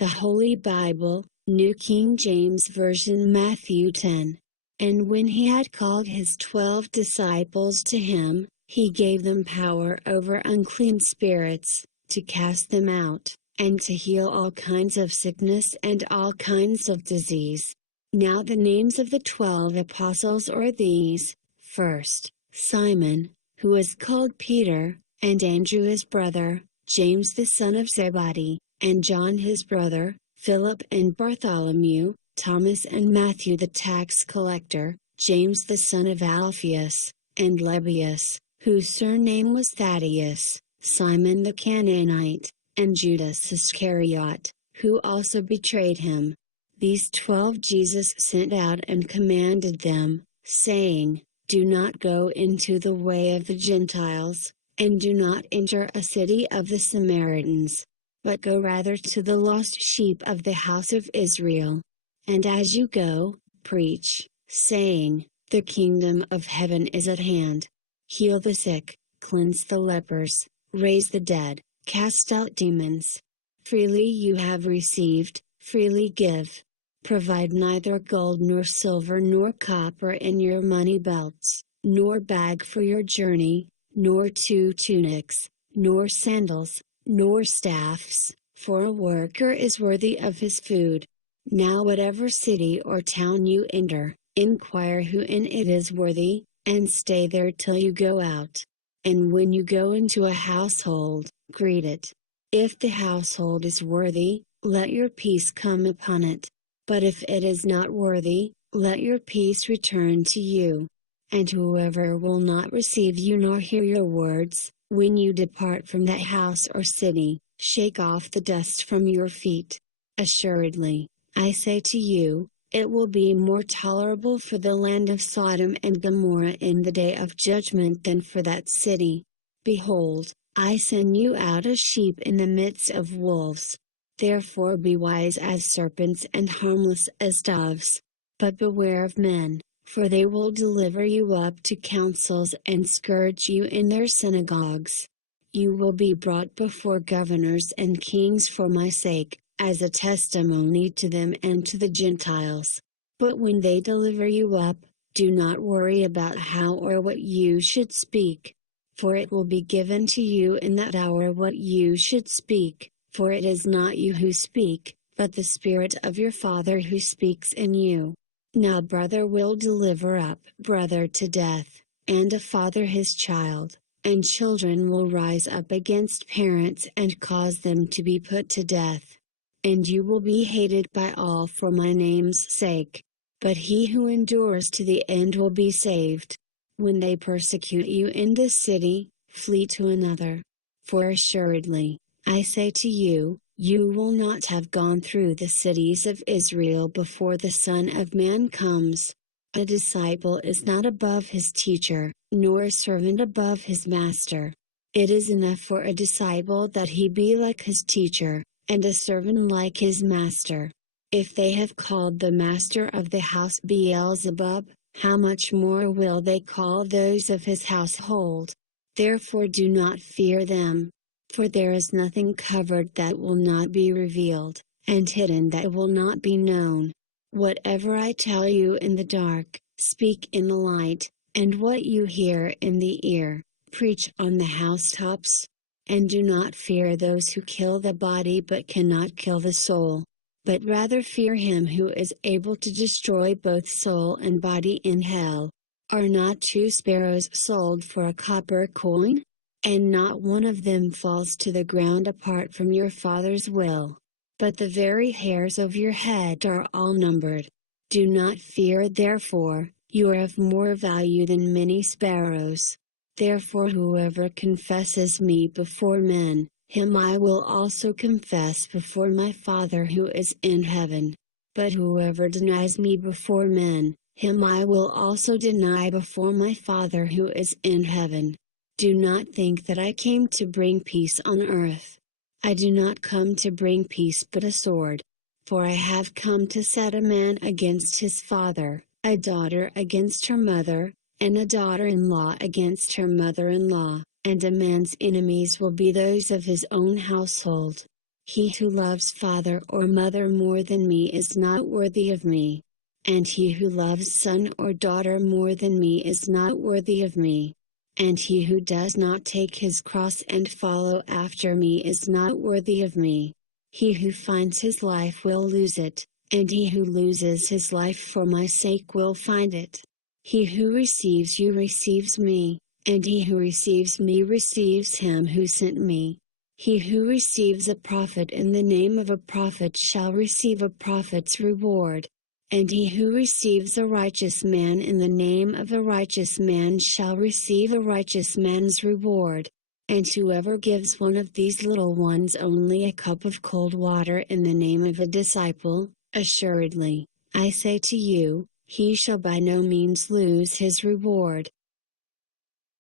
The Holy Bible, New King James Version, Matthew 10. And when he had called his 12 disciples to him, he gave them power over unclean spirits, to cast them out, and to heal all kinds of sickness and all kinds of disease. Now the names of the 12 apostles are these: first, Simon, who is called Peter, and Andrew his brother, James the son of Zebedee, and John his brother, Philip and Bartholomew, Thomas and Matthew the tax collector, James the son of Alphaeus, and Lebbaeus, whose surname was Thaddeus, Simon the Canaanite, and Judas Iscariot, who also betrayed him. These 12 Jesus sent out and commanded them, saying, Do not go into the way of the Gentiles, and do not enter a city of the Samaritans, but go rather to the lost sheep of the house of Israel. And as you go, preach, saying, The kingdom of heaven is at hand. Heal the sick, cleanse the lepers, raise the dead, cast out demons. Freely you have received, freely give. Provide neither gold nor silver nor copper in your money belts, nor bag for your journey, nor 2 tunics, nor sandals, nor staffs, for a worker is worthy of his food. Now whatever city or town you enter, inquire who in it is worthy, and stay there till you go out. And when you go into a household, greet it. If the household is worthy, let your peace come upon it. But if it is not worthy, let your peace return to you. And whoever will not receive you nor hear your words, when you depart from that house or city, shake off the dust from your feet. Assuredly, I say to you, it will be more tolerable for the land of Sodom and Gomorrah in the day of judgment than for that city. Behold, I send you out as sheep in the midst of wolves. Therefore be wise as serpents and harmless as doves. But beware of men, for they will deliver you up to councils and scourge you in their synagogues. You will be brought before governors and kings for my sake, as a testimony to them and to the Gentiles. But when they deliver you up, do not worry about how or what you should speak. For it will be given to you in that hour what you should speak, for it is not you who speak, but the Spirit of your Father who speaks in you. Now brother will deliver up brother to death, and a father his child, and children will rise up against parents and cause them to be put to death. And you will be hated by all for my name's sake. But he who endures to the end will be saved. When they persecute you in this city, flee to another. For assuredly, I say to you, you will not have gone through the cities of Israel before the Son of Man comes. A disciple is not above his teacher, nor a servant above his master. It is enough for a disciple that he be like his teacher, and a servant like his master. If they have called the master of the house Beelzebub, how much more will they call those of his household? Therefore do not fear them. For there is nothing covered that will not be revealed, and hidden that will not be known. Whatever I tell you in the dark, speak in the light, and what you hear in the ear, preach on the housetops. And do not fear those who kill the body but cannot kill the soul. But rather fear him who is able to destroy both soul and body in hell. Are not 2 sparrows sold for a copper coin? And not one of them falls to the ground apart from your Father's will. But the very hairs of your head are all numbered. Do not fear therefore, you are of more value than many sparrows. Therefore whoever confesses me before men, him I will also confess before my Father who is in heaven. But whoever denies me before men, him I will also deny before my Father who is in heaven. Do not think that I came to bring peace on earth. I do not come to bring peace but a sword. For I have come to set a man against his father, a daughter against her mother, and a daughter-in-law against her mother-in-law, and a man's enemies will be those of his own household. He who loves father or mother more than me is not worthy of me. And he who loves son or daughter more than me is not worthy of me. And he who does not take his cross and follow after me is not worthy of me. He who finds his life will lose it, and he who loses his life for my sake will find it. He who receives you receives me, and he who receives me receives him who sent me. He who receives a prophet in the name of a prophet shall receive a prophet's reward. And he who receives a righteous man in the name of a righteous man shall receive a righteous man's reward. And whoever gives one of these little ones only a cup of cold water in the name of a disciple, assuredly, I say to you, he shall by no means lose his reward.